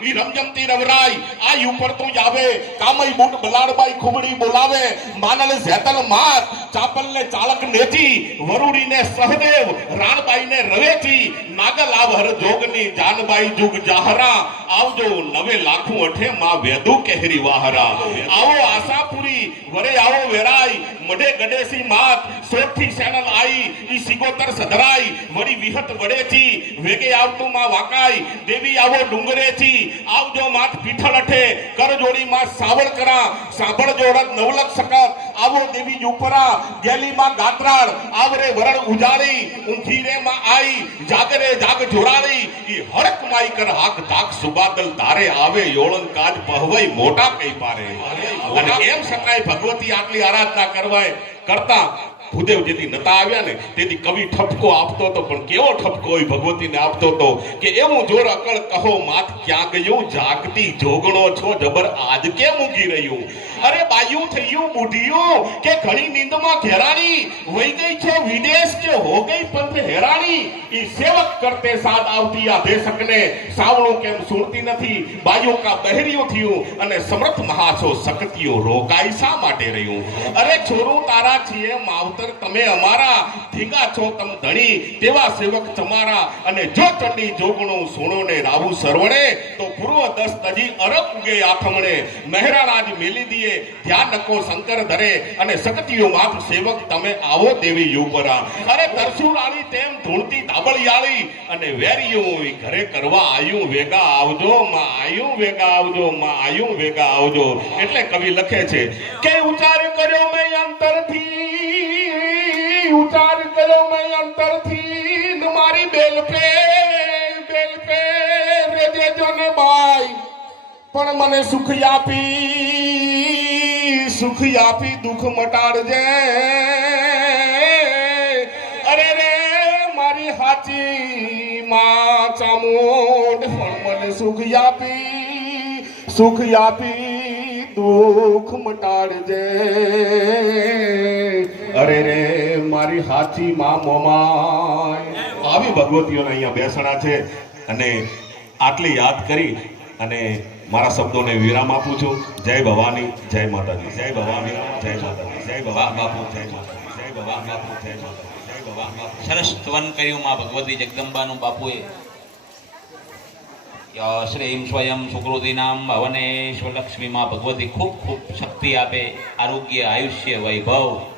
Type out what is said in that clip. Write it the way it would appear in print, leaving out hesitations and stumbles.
ઈ રમજમતી રવરાય આ ઉપર તો આવે કામઈ બુટ બલાડબાઈ ખુબડી બોલાવે માનલ ઝેતલ માત ચાપલ ને ચાલક નેતી વરુડી ને સહદેવ રાણબાઈ ને રવેચી નાગલ આવહર જોગની જાનબાઈ જુગ જાહરા આવજો નવે લાખું અઠે માં વેદુ કેહરી વાહરા આવો આશાપુરી વરે આવો વેરાય મઢે ગડેસી માત સોઠી સેનલ આઈ ઈ સિગોતર સધરાઈ વડી વિહત વડેથી વેગે આવતું માં વાકાઈ દેવી આવો ડુંગરેથી આવજો માત પીઠળ અઠે કર જોડી માં સાવળ કરા સાંભળ જોડત નવલક સકત આવો દેવી ઉપરા ગેલી માં ગાત્રાળ આવરે વરણ ઉજાળી ઊંઘી રે માં આઈ જાગરે જાગ જોડાળી ઈ હરક માઈ કર હાક ધાક સુબાદલ ધારે આવે યોળન કાજ પહવઈ મોટા કઈ પારે અને એમ સકાય ભગવતી આટલી આરાધના કરવાય કરતા ભૂદેવ જેથી નતા આવ્યા ને તેથી કવિ ઠપકો આપતો તો પણ કેવો ઠપકો હોય ભગવતીને આપતો તો કે એવું જોર અકળ કહો માત ક્યાં ગયું જાગતી જોગણો છો જબર આજ કેમ ઊંઘી રહ્યું અરે બાયું થયું બુઢિયું કે ઘણી નીંદમાં ઘેરાણી વહી ગઈ છો વિદેશ કે હો ગઈ પંથ હેરાણી ઈ સેવક કરતે સાદ આવતી આ દેશકને સાવણું કેમ સુણતી નથી બાયું કા બહેરિયું થયું અને સમર્થ મહાસો શક્તિઓ રોકાઈ શા માટે રહ્યું અરે છોરું તારા છીએ માવતર તમે અમારા ધીંગા છો તમ ધણી તેવા સેવક તમારા અને જો ચંડી જોગણું સોણો ને રાવું સરવણે તો પૂર્વ દસ તજી અરબ ઉગે આથમણે મહેરાણાજ મેલી દીએ ધ્યાન નકો શંકર ધરે અને શક્તિઓ માત સેવક તમે આવો દેવી યુપરા અરે તરસુરાળી તેમ ધૂણતી ધાબળિયાળી અને વેરીઓ ઘરે કરવા આયું વેગા આવજો માં આયું વેગા આવજો માં આયું વેગા આવજો એટલે કવિ લખે છે કે ઉચ્ચાર કર્યો મેં અંતરથી ઉચ્ચાર કર્યો મેં અંતરથી મારી બેલ પે રેજે જોને બાઈ પણ મને સુખ આપી દુઃખ મટાડજે અરે રે મારી હાચી માં ચામુંડ પણ મને સુખ આપી દુઃખ મટાડજે અરે રે મારી હાચી માં મોમાય આવી ભગવતીઓને અહીંયા બેસણા છે અને આટલી યાદ કરી અને મારા શબ્દોને વિરામ આપું છું જય ભવાની જય માતાજી જય ભવાની જય માતાજી જય ભવા બાપુ જય માતાજી જય ભવા બાપુ જય માતાજી જય ભવા બાપુ સરસ સ્તવન કર્યું માં ભગવતી જગદંબાનું બાપુએ શ્રીમ સ્વયં સુકૃતિ નામ ભવનેશ્વર લક્ષ્મી માં ભગવતી ખૂબ ખૂબ શક્તિ આપે આરોગ્ય આયુષ્ય વૈભવ